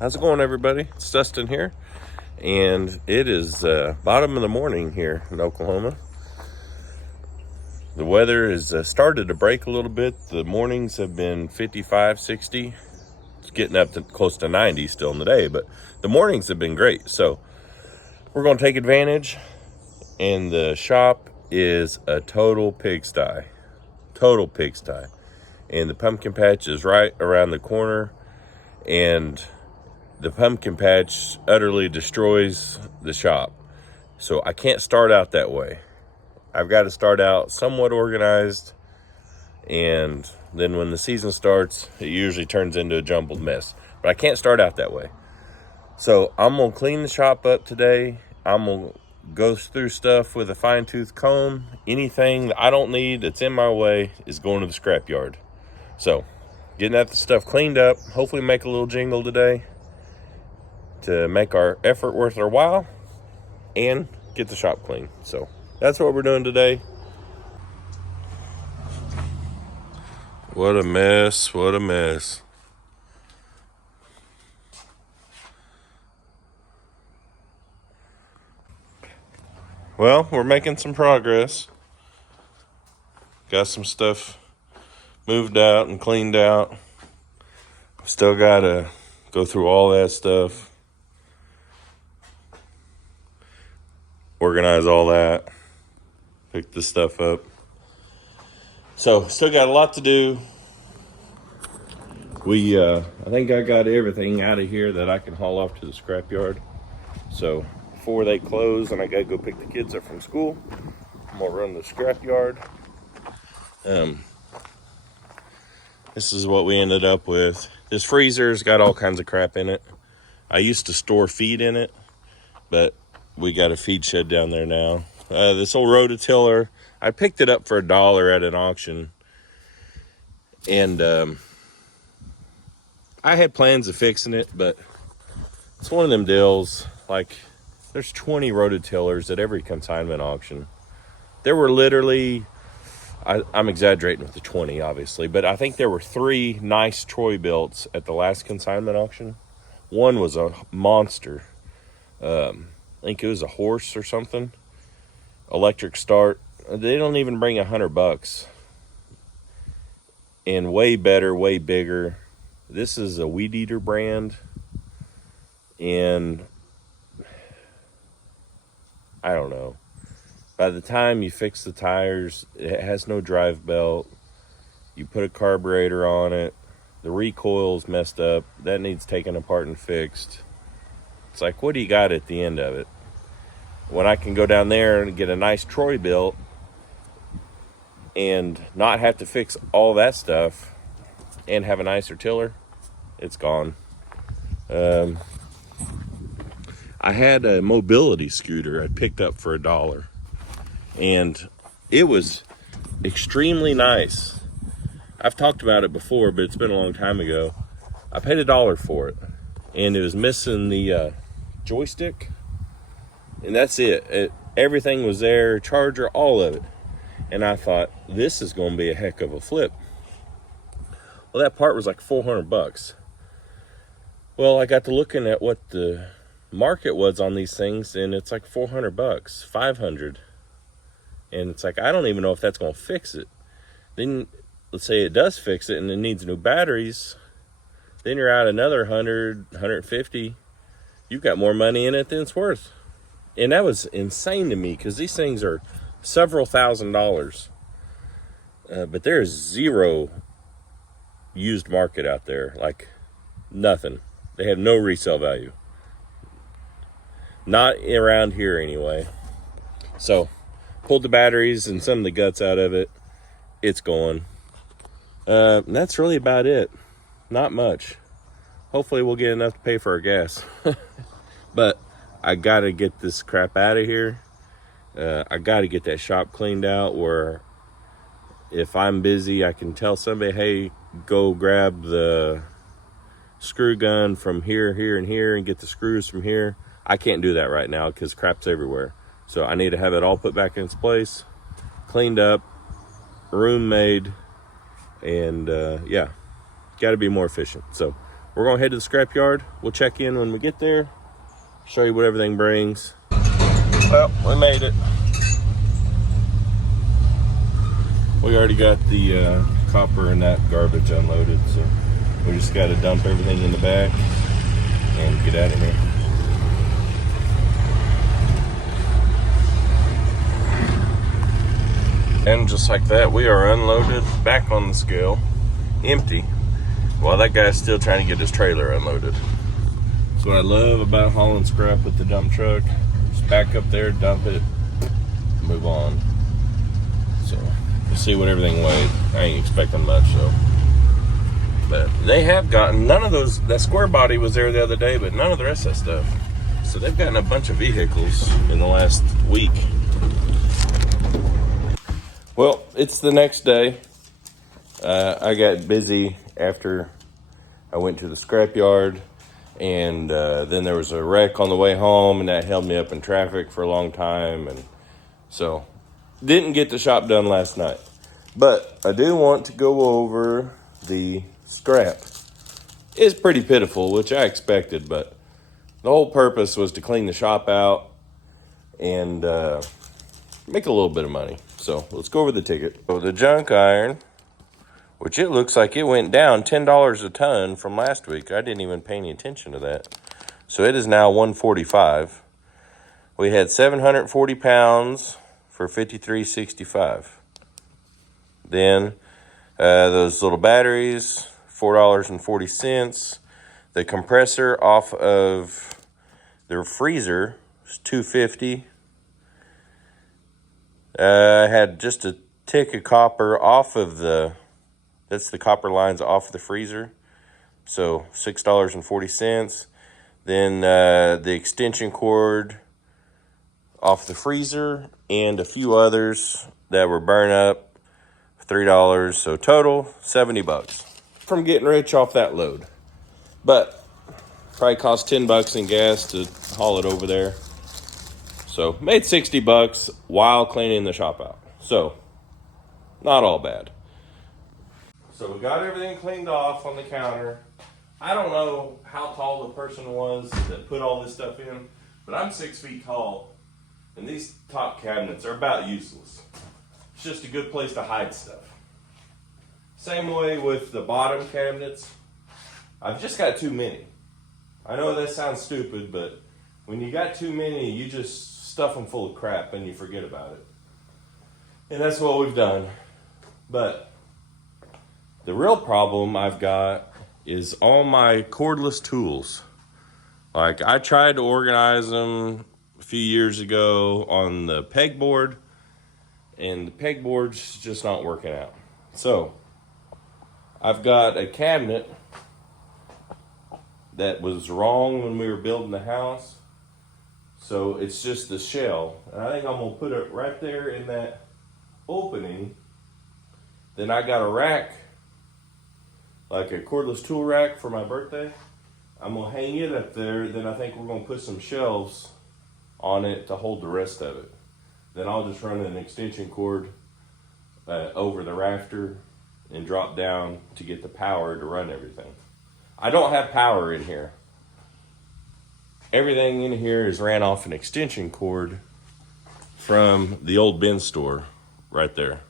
How's it going, everybody? It's Dustin here, and it is bottom of the morning here in Oklahoma. The weather has started to break a little bit. The mornings have been 55, 60. It's getting up to close to 90 still in the day, but the mornings have been great. So we're going to take advantage, and the shop is a total pigsty. And the pumpkin patch is right around the corner, and the pumpkin patch utterly destroys the shop. So I can't start out that way. I've got to start out somewhat organized, and then when the season starts, it usually turns into a jumbled mess. But I can't start out that way. So I'm going to clean the shop up today. I'm going to go through stuff with a fine-tooth comb. Anything that I don't need that's in my way is going to the scrapyard. So getting that stuff cleaned up, hopefully make a little jingle today to make our effort worth our while and get the shop clean. So that's what we're doing today. What a mess, what a mess. Well, we're making some progress. Got some stuff moved out and cleaned out. Still gotta go through all that stuff, organize all that, pick this stuff up. So still got a lot to do. I think I got everything out of here that I can haul off to the scrapyard. So before they close and I gotta go pick the kids up from school, I'm gonna run the scrapyard. This is what we ended up with. This freezer's got all kinds of crap in it. I used to store feed in it, but we got a feed shed down there now. This old rototiller, I picked it up for $1 at an auction. And I had plans of fixing it, but it's one of them deals. Like, there's 20 rototillers at every consignment auction. There were literally, I'm exaggerating with the 20, obviously, but I think there were 3 nice Troy-Builts at the last consignment auction. One was a monster. I think it was a horse or something. Electric start. They don't even bring $100. And way better, way bigger. This is a Weed Eater brand. And I don't know. By the time you fix the tires, it has no drive belt. You put a carburetor on it. The recoil's messed up. That needs taken apart and fixed. It's like, what do you got at the end of it? When I can go down there and get a nice Troy-Built and not have to fix all that stuff and have a nicer tiller, it's gone. I had a mobility scooter I picked up for $1, and it was extremely nice. I've talked about it before, but it's been a long time ago. I paid $1 for it, and it was missing the joystick, and that's it. Everything was there, charger, all of it. And I thought, this is going to be a heck of a flip. Well, that part was like $400. Well, I got to looking at what the market was on these things, and it's like $400, $500. And it's like, I don't even know if that's going to fix it. Then let's say it does fix it and it needs new batteries. Then you're out another 100, 150. You've got more money in it than it's worth. And that was insane to me, because these things are several $1,000s. But there's zero used market out there. Like, nothing. They have no resale value. Not around here anyway. So, pulled the batteries and some of the guts out of it. It's going. That's really about it. Not much. Hopefully we'll get enough to pay for our gas. But I gotta get this crap out of here. I gotta get that shop cleaned out where if I'm busy, I can tell somebody, hey, go grab the screw gun from here, here, and here, and get the screws from here. I can't do that right now because crap's everywhere. So I need to have it all put back in its place, cleaned up, room made, and yeah, got to be more efficient. So we're gonna head to the scrapyard. We'll check in when we get there, show you what everything brings. Well, we made it. We already got the copper and that garbage unloaded, so we just got to dump everything in the back and get out of here. And just like that, we are unloaded, back on the scale, empty, while that guy's still trying to get his trailer unloaded. That's what I love about hauling scrap with the dump truck. Just back up there, dump it, move on. So we'll see what everything weighs. I ain't expecting much, so. But they have gotten none of those. That square body was there the other day, but none of the rest of that stuff. So they've gotten a bunch of vehicles in the last week. Well, it's the next day. I got busy after I went to the scrapyard, and then there was a wreck on the way home, and that held me up in traffic for a long time, and so didn't get the shop done last night. But I do want to go over the scrap. It's pretty pitiful, which I expected, but the whole purpose was to clean the shop out and make a little bit of money. So let's go over the ticket. So the junk iron, which it looks like it went down $10 a ton from last week. I didn't even pay any attention to that. So it is now $145. We had 740 pounds for $53.65. Then those little batteries, $4.40. The compressor off of their freezer was $2.50. I had just a tick of copper off of that's the copper lines off of the freezer. So $6.40. Then the extension cord off the freezer and a few others that were burned up, $3. So total $70 from getting rich off that load. But probably cost $10 in gas to haul it over there. So made $60 while cleaning the shop out. So not all bad. So we got everything cleaned off on the counter. I don't know how tall the person was that put all this stuff in, but I'm 6 feet tall, and these top cabinets are about useless. It's just a good place to hide stuff. Same way with the bottom cabinets. I've just got too many. I know that sounds stupid, but when you got too many, you just stuff them full of crap and you forget about it. And that's what we've done. But the real problem I've got is all my cordless tools. Like, I tried to organize them a few years ago on the pegboard, and the pegboard's just not working out. So I've got a cabinet that was wrong when we were building the house. So it's just the shell. And I think I'm gonna put it right there in that opening. Then I got a rack, like a cordless tool rack for my birthday. I'm gonna hang it up there. Then I think we're gonna put some shelves on it to hold the rest of it. Then I'll just run an extension cord over the rafter and drop down to get the power to run everything. I don't have power in here. Everything in here is ran off an extension cord from the old bin store right there.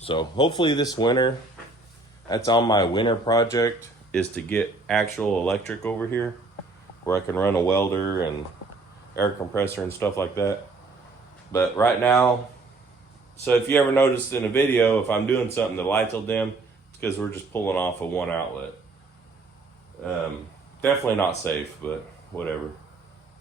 So hopefully this winter, that's on my winter project, is to get actual electric over here where I can run a welder and air compressor and stuff like that. But right now, so if you ever noticed in a video, if I'm doing something, the lights will dim, it's because we're just pulling off of one outlet. Definitely not safe, but whatever.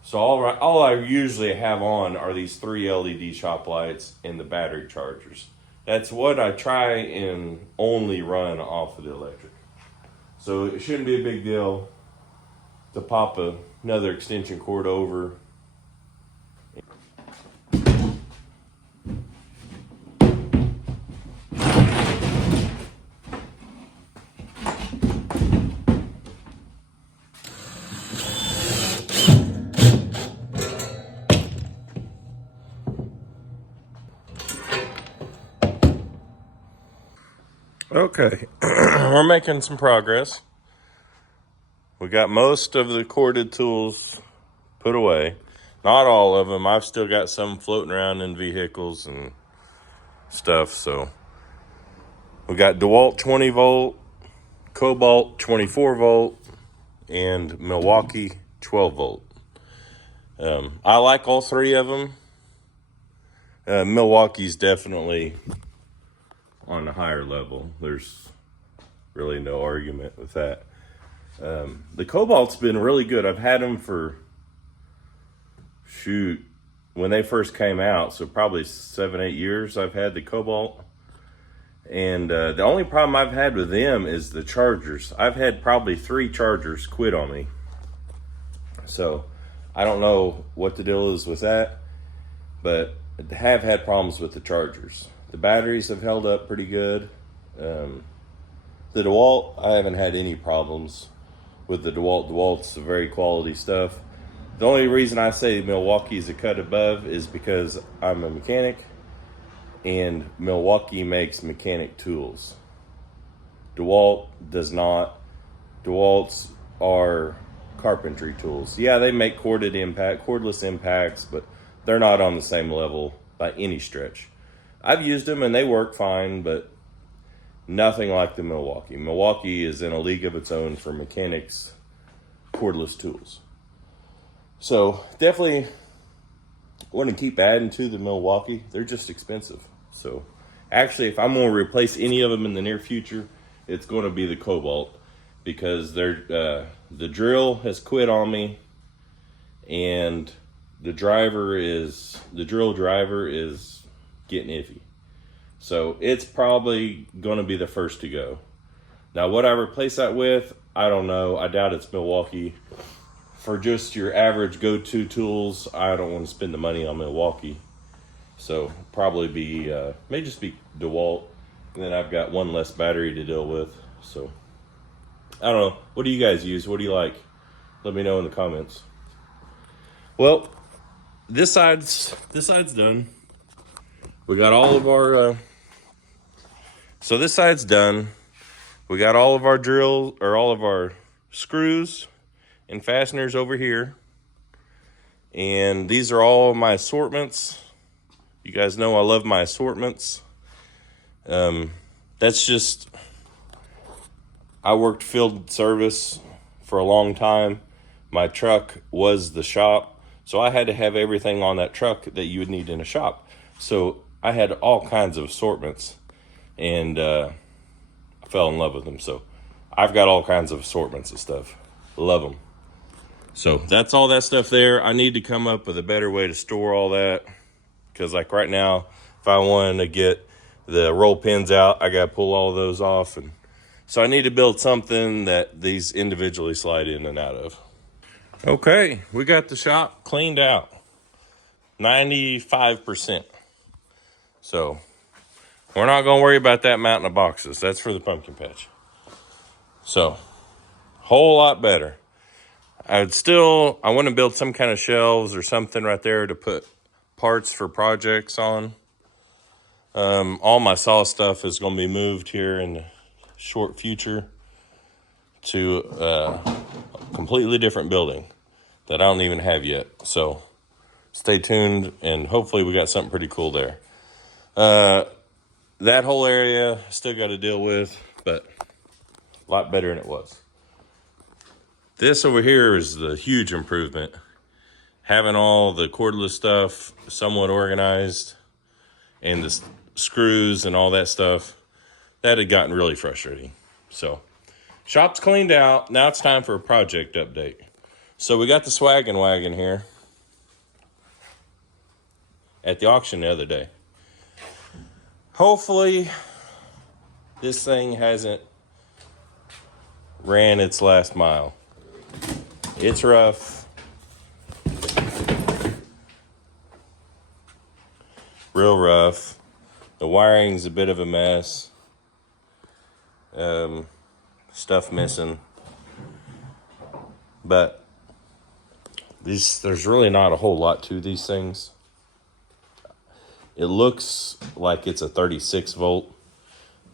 So all I usually have on are these 3 LED shop lights and the battery chargers. That's what I try and only run off of the electric. So it shouldn't be a big deal to pop another extension cord over. Okay, we're making some progress. We got most of the corded tools put away. Not all of them. I've still got some floating around in vehicles and stuff. So we got DeWalt 20 volt, Cobalt 24 volt, and Milwaukee 12 volt. I like all three of them. Milwaukee's definitely on a higher level. There's really no argument with that. The Cobalt's been really good. I've had them for, when they first came out, so probably 7-8 years I've had the Cobalt. And the only problem I've had with them is the chargers. I've had probably 3 chargers quit on me. So I don't know what the deal is with that, but I have had problems with the chargers. The batteries have held up pretty good. The DeWalt, I haven't had any problems with the DeWalt. DeWalt's very quality stuff. The only reason I say Milwaukee's a cut above is because I'm a mechanic, and Milwaukee makes mechanic tools. DeWalt does not. DeWalt's are carpentry tools. Yeah, they make cordless impacts, but they're not on the same level by any stretch. I've used them and they work fine, but nothing like the Milwaukee. Milwaukee is in a league of its own for mechanics cordless tools. So definitely want to keep adding to the Milwaukee. They're just expensive. So actually, if I'm going to replace any of them in the near future, it's going to be the Cobalt, because the drill has quit on me, and the drill driver is getting iffy. So it's probably going to be the first to go. Now, what I replace that with, I don't know. I doubt it's Milwaukee. For just your average go-to tools, I don't want to spend the money on Milwaukee. So probably may just be DeWalt. And then I've got one less battery to deal with. So I don't know. What do you guys use? What do you like? Let me know in the comments. Well, this side's done. We got all of our, so this side's done. We got all of our all of our screws and fasteners over here. And these are all my assortments. You guys know I love my assortments. That's just, I worked field service for a long time. My truck was the shop, so I had to have everything on that truck that you would need in a shop. So I had all kinds of assortments, and I fell in love with them. So I've got all kinds of assortments of stuff. Love them. So that's all that stuff there. I need to come up with a better way to store all that, because like right now, if I wanted to get the roll pins out, I got to pull all of those off. And so I need to build something that these individually slide in and out of. Okay, we got the shop cleaned out, 95%. So we're not going to worry about that mountain of boxes. That's for the pumpkin patch. So, whole lot better. I want to build some kind of shelves or something right there to put parts for projects on. All my saw stuff is going to be moved here in the short future to a completely different building that I don't even have yet. So stay tuned, and hopefully we got something pretty cool there. That whole area still got to deal with, but a lot better than it was. This over here is the huge improvement. Having all the cordless stuff somewhat organized, and the screws and all that stuff, that had gotten really frustrating. So shop's cleaned out. Now it's time for a project update. So we got the Swaggin' Wagon here at the auction the other day. Hopefully this thing hasn't ran its last mile. It's rough. Real rough. The wiring's a bit of a mess. Stuff missing. But there's really not a whole lot to these things. It looks like it's a 36 volt.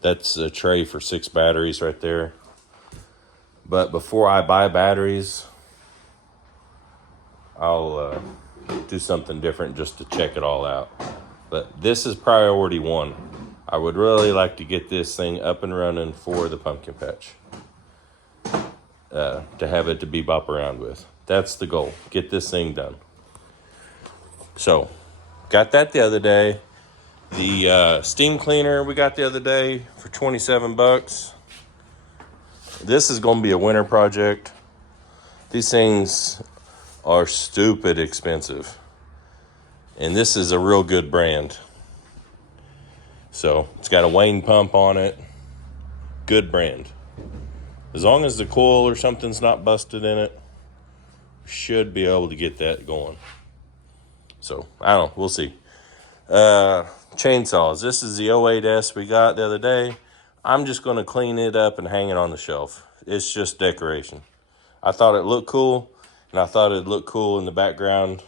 That's a tray for 6 batteries right there. But before I buy batteries, I'll do something different just to check it all out. But this is priority one. I would really like to get this thing up and running for the pumpkin patch. To have it to bebop around with. That's the goal. Get this thing done. So, got that the other day. The steam cleaner we got the other day for 27 bucks. This is going to be a winter project. These things are stupid expensive. And this is a real good brand. So, it's got a Wayne pump on it. Good brand. As long as the coil or something's not busted in it, should be able to get that going. So, I don't know. We'll see. Chainsaws. This is the 08S we got the other day. I'm just going to clean it up and hang it on the shelf. It's just decoration. I thought it looked cool, and I thought it'd look cool in the background.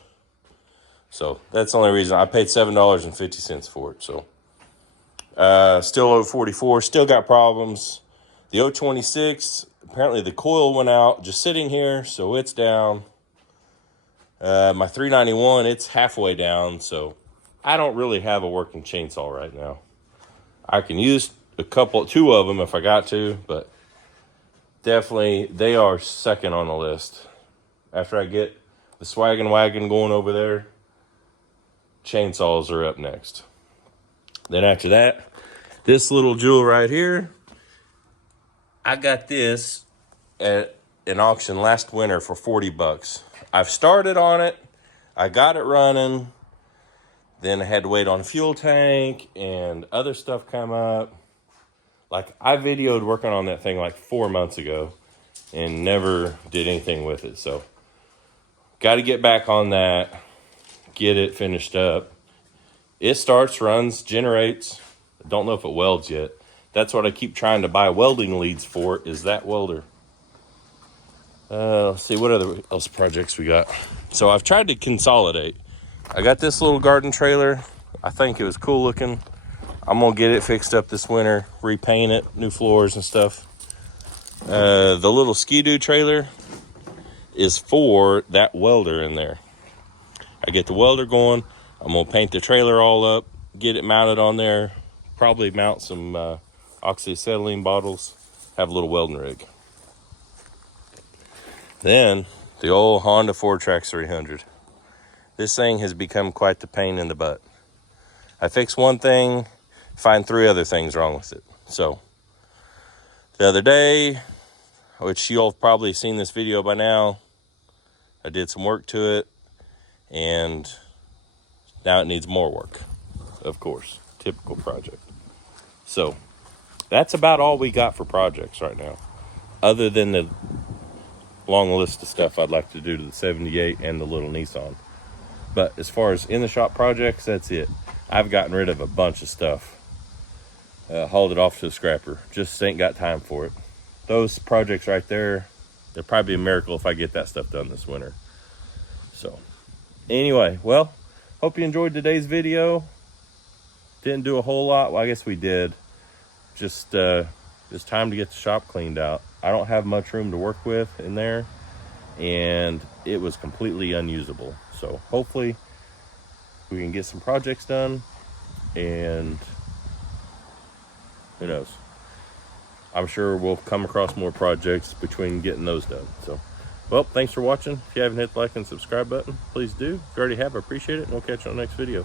So, that's the only reason. I paid $7.50 for it. So, still 044. Still got problems. The 026, apparently the coil went out just sitting here, so it's down. My 391, it's halfway down, so I don't really have a working chainsaw right now. I can use two of them if I got to, but definitely they are second on the list. After I get the swaggin' wagon going over there, chainsaws are up next. Then after that, this little jewel right here, I got this at an auction last winter for 40 bucks. I've started on it. I got it running. Then I had to wait on a fuel tank and other stuff come up. Like, I videoed working on that thing like 4 months ago and never did anything with it. So, got to get back on that, get it finished up. It starts, runs, generates. I don't know if it welds yet. That's what I keep trying to buy welding leads for, is that welder. Let's see what else projects we got. So I've tried to consolidate. I got this little garden trailer. I think it was cool looking. I'm going to get it fixed up this winter, repaint it, new floors and stuff. The little Ski-Doo trailer is for that welder in there. I get the welder going. I'm going to paint the trailer all up, get it mounted on there, probably mount some oxyacetylene bottles, have a little welding rig. Then the old Honda 4Trax 300. This thing has become quite the pain in the butt. I fix one thing, find 3 other things wrong with it. So the other day, which you'll have probably seen this video by now, I did some work to it, and now it needs more work, of course. Typical project. So that's about all we got for projects right now, other than the long list of stuff I'd like to do to the 78 and the little Nissan. But as far as in the shop projects, that's it. I've gotten rid of a bunch of stuff, hauled it off to the scrapper. Just ain't got time for it. Those projects right there, they'll probably be a miracle if I get that stuff done this winter. So anyway, well, hope you enjoyed today's video. Didn't do a whole lot. Well, I guess we did. Just it's time to get the shop cleaned out. I don't have much room to work with in there, and it was completely unusable. So hopefully we can get some projects done, and who knows, I'm sure we'll come across more projects between getting those done. So, well, thanks for watching. If you haven't hit the like and subscribe button, please do. If you already have, I appreciate it, and we'll catch you on the next video.